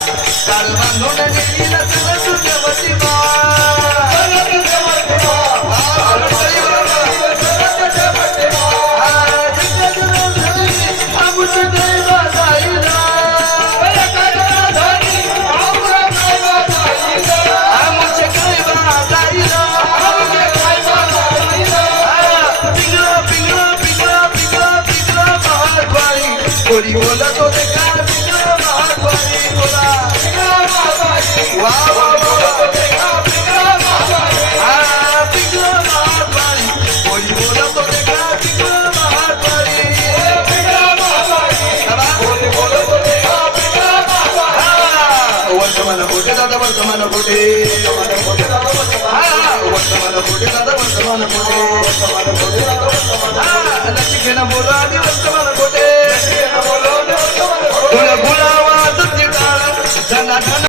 काल बांधून गेली नसलं तुझ्यावरती बोला तो देखा महाद्वारी बोला वाह वर्तमान खोटे दादा वर्तमान खोटे वर्तमान खोटे दादा वर्तमान खोटे नक्की घेणं बोला आधी वर्तमान खोटे गुलावा